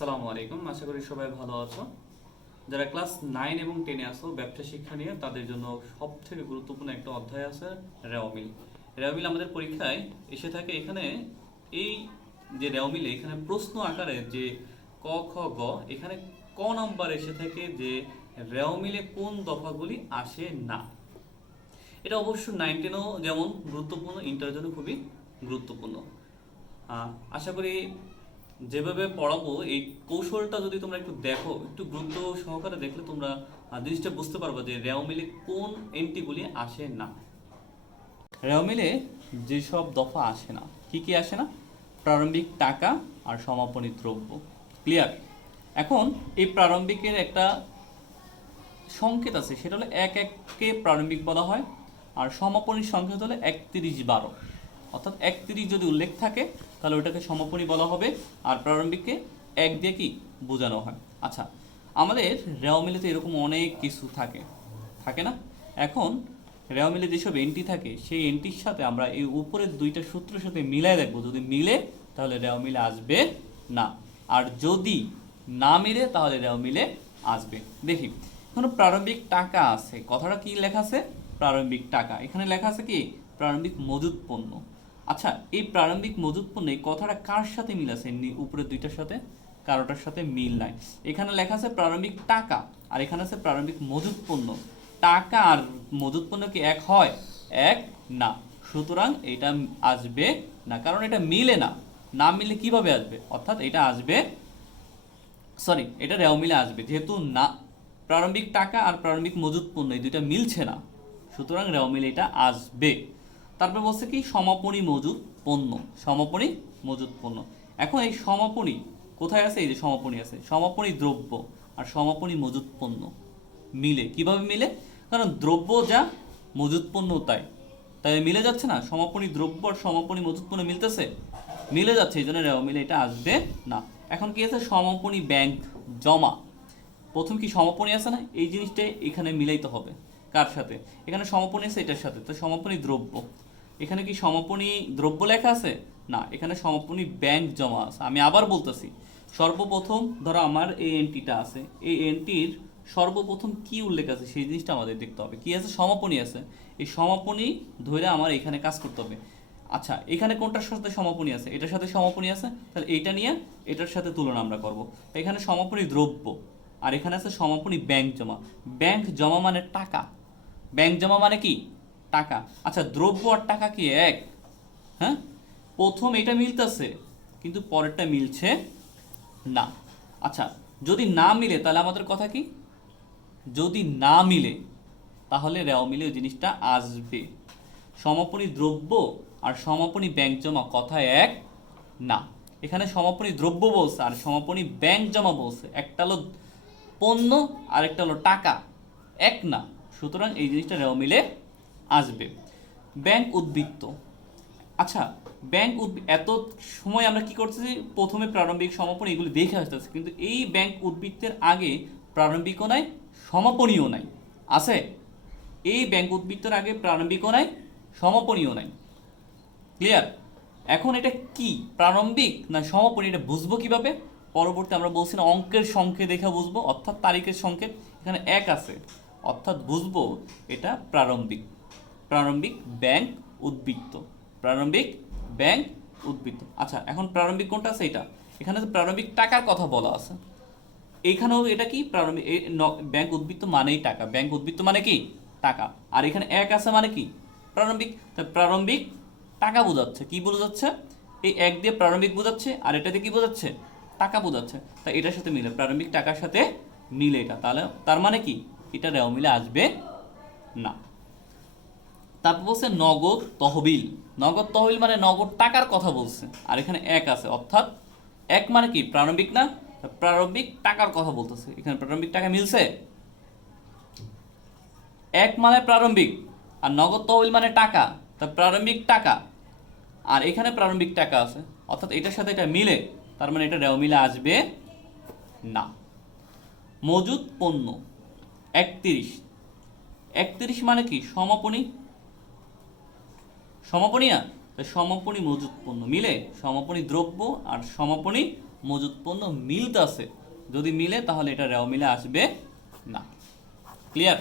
আসসালামু আলাইকুম, আশা করি সবাই ভালো আছো। যারা ক্লাস 9 এবং 10-এ আছো ব্যবসা শিক্ষা নিয়ে, তাদের জন্য সবথেকে গুরুত্বপূর্ণ একটা অধ্যায় আছে রেওয়ামিল। রেওয়ামিল আমাদের পরীক্ষায় এসে থাকে। এখানে এই যে রেওয়ামিলে এখানে প্রশ্ন আকারে যে ক খ গ, এখানে ক নাম্বার এসে থাকে যে রেওয়ামিলে কোন দফাগুলি আসে না। এটা অবশ্য 9-10-ও যেমন গুরুত্বপূর্ণ, ইন্টারের জন্য খুবই গুরুত্বপূর্ণ। আশা করি যেভাবে পড়াবো এই কৌশলটা যদি তোমরা একটু দেখো, একটু গুরুত্ব সহকারে দেখলে তোমরা জিনিসটা বুঝতে পারবে যে রেওয়ামিলে কোন এন্ট্রিগুলি আসে না। রেওয়ামিলে যেসব দফা আসে না, কি কি আসে না? প্রারম্ভিক টাকা আর সমাপনী দ্রব্য। ক্লিয়ার? এখন এই প্রারম্ভিকের একটা সংকেত আছে, সেটা হলো 1-1-কে প্রারম্ভিক বলা হয়, আর সমাপনীর সংকেত হলো 31-12। অর্থাৎ 31 যদি উল্লেখ থাকে তাহলে ওটাকে সমাপনী বলা হবে, আর প্রারম্ভিককে 1 দিয়ে কি বোঝানো হয়। আচ্ছা, আমাদের রেওয়ামিলে তো এরকম অনেক কিছু থাকে, থাকে না? এখন রেওয়ামিলে যেসব এন্ট্রি থাকে সেই এন্ট্রির সাথে আমরা এই উপরের দুইটা সূত্রের সাথে মিলাই দেখবো, যদি মিলে তাহলে রেওয়ামিলে আসবে না, আর যদি না মিলে তাহলে রেওয়ামিলে আসবে। দেখি, এখন প্রারম্ভিক টাকা আছে, কথাটা কি লেখা আছে? প্রারম্ভিক টাকা। এখানে লেখা আছে কি? প্রারম্ভিক মজুদ পণ্য। আচ্ছা, এই প্রারম্ভিক মজুদ পণ্য এই কথাটা কার সাথে মিল আছে? উপরের দুইটার সাথে কারোটার সাথে মিল নাই। এখানে লেখা আছে প্রারম্ভিক টাকা, আর এখানে আছে প্রারম্ভিক মজুদ পণ্য। টাকা আর মজুদ পণ্য কি এক হয়? এক না। সুতরাং এটা আসবে না, কারণ এটা মিলে না। না মিলে কিভাবে আসবে? অর্থাৎ এটা আসবে, সরি, এটা রেওয়ামিলে আসবে, যেহেতু না প্রারম্ভিক টাকা আর প্রারম্ভিক মজুদ পণ্য এই দুইটা মিলছে না, সুতরাং রেওয়ামিলে এটা আসবে। তারপর বলছে কি? সমাপনী মজুদ পণ্য। সমাপনী মজুদ পণ্য। এখন এই সমাপনী কোথায় আছে? এই যে সমাপনী আছে, সমাপনী দ্রব্য আর সমাপনী মজুদ পণ্য মিলে। কিভাবে মিলে? কারণ দ্রব্য যা, মজুদ পণ্য তাই, তাই মিলে যাচ্ছে না? সমাপনী দ্রব্য আর সমাপনী মজুদ পণ্য মিলতেছে, মিলে যাচ্ছে, এই জন্য রেওয়ামিলে এটা আসবে না। এখন কি আছে? সমাপনী ব্যাংক জমা। প্রথম কি সমাপনী আছে না? এই জিনিসটা এখানে মিলাইতে হবে। কার সাথে? এখানে সমাপনী আছে এটার সাথে, তো সমাপনী দ্রব্য। এখানে কি সমাপনী দ্রব্য লেখা আছে? না, এখানে সমাপনী ব্যাংক জমা আছে। আমি আবার বলতেছি, সর্বপ্রথম ধরো আমার এই এন্ট্রিটা আছে, এই এন্ট্রির সর্বপ্রথম কি উল্লেখ আছে সেই জিনিসটা আমাদের দেখতে হবে। কি আছে? সমাপনী আছে। এই সমাপনী ধরে আমার এখানে কাজ করতে হবে। আচ্ছা, এখানে কোনটার সাথে সমাপনী আছে? এটার সাথে সমাপনী আছে, তাহলে এইটা নিয়ে এটার সাথে তুলনা আমরা করব। এখানে সমাপনী দ্রব্য, আর এখানে আছে সমাপনী ব্যাংক জমা। ব্যাংক জমা মানে টাকা, ব্যাংক জমা মানে কি? টাকা। আচ্ছা, দ্রব্য আর টাকা কি এক? হ্যাঁ, প্রথম এটা মিলতেছে কিন্তু পরেরটা মিলছে না। আচ্ছা, যদি না মিলে তাহলে আমাদের কথা কি? যদি না মিলে তাহলে রেওয়ামিলে ওই জিনিসটা আসবে। সমাপনী দ্রব্য আর সমাপনী ব্যাংক জমা কথা এক না। এখানে সমাপনী দ্রব্য বলছে আর সমাপনী ব্যাংক জমা বলছে, একটা হলো পণ্য আর একটা হলো টাকা, এক না। সুতরাং এই জিনিসটা রেওয়ামিলে আসবে। ব্যাংক উদ্বৃত্ত। আচ্ছা, ব্যাংক এত সময় আমরা কি করতেছি? প্রথমে প্রারম্ভিক সমাপনী এগুলি দেখে আসতেছি, কিন্তু এই ব্যাংক উদ্বৃত্তের আগে প্রারম্ভিকও নাই, সমাপনীও নাই। আছে? এই ব্যাংক উদ্বৃত্তের আগে প্রারম্ভিকও নাই, সমাপনীও নাই। ক্লিয়ার? এখন এটা কি, প্রারম্ভিক না সমাপনী, এটা বুঝবো কিভাবে? পরবর্তী আমরা বলছি না অঙ্কের সংখ্যা দেখে বুঝবো, অর্থাৎ তারিখের সংকেত এখানে এক আছে, অর্থাৎ বুঝবো এটা প্রারম্ভিক। প্রারম্ভিক ব্যাংক উদ্বৃত্ত, প্রারম্ভিক ব্যাংক উদ্বৃত্ত। আচ্ছা, এখন প্রারম্ভিক কোনটা আছে? এটা। এখানে তো প্রারম্ভিক টাকার কথা বলা আছে, এইখানেও এটা কি? প্রারম্ভিক ব্যাংক উদ্বৃত্ত মানেই টাকা, ব্যাংক উদ্বৃত্ত মানে কি? টাকা। আর এখানে এক আছে মানে কি? প্রারম্ভিক। প্রারম্ভিক টাকা বোঝাচ্ছে, কি বোঝাচ্ছে? এই এক দিয়ে প্রারম্ভিক বোঝাচ্ছে, আর এটাতে কি বোঝাচ্ছে? টাকা বোঝাচ্ছে। তাই এটার সাথে মিলে, প্রারম্ভিক টাকার সাথে মিলে এটা, তাহলে তার মানে কি? এটা রেওয়ামিলে আসবে না। তারপর বলছে নগদ তহবিল। নগদ তহবিল মানে নগদ টাকার কথা বলছে, আর এখানে এক আছে, অর্থাৎ এক মানে কি? প্রারম্ভিক না? প্রারম্ভিক টাকার কথা বলতেছে, এখানে প্রারম্ভিক টাকা মিলছে। এক মানে প্রারম্ভিক, আর নগদ তহবিল মানে টাকা, তা প্রারম্ভিক টাকা, আর এখানে প্রারম্ভিক টাকা আছে, অর্থাৎ এটার সাথে এটা মিলে, তার মানে এটা রেওয়ামিলে আসবে না। মজুদ পণ্য 31। 31 মানে কি? সমাপনী। সমাপনী না? সমাপনী মজুদ পণ্য মিলে সমাপনী দ্রব্য আর সমাপনী মজুদ পণ্য মিলতেছে, যদি মিলে তাহলে এটা রেওয়া মিলে আসবে না। ক্লিয়ার?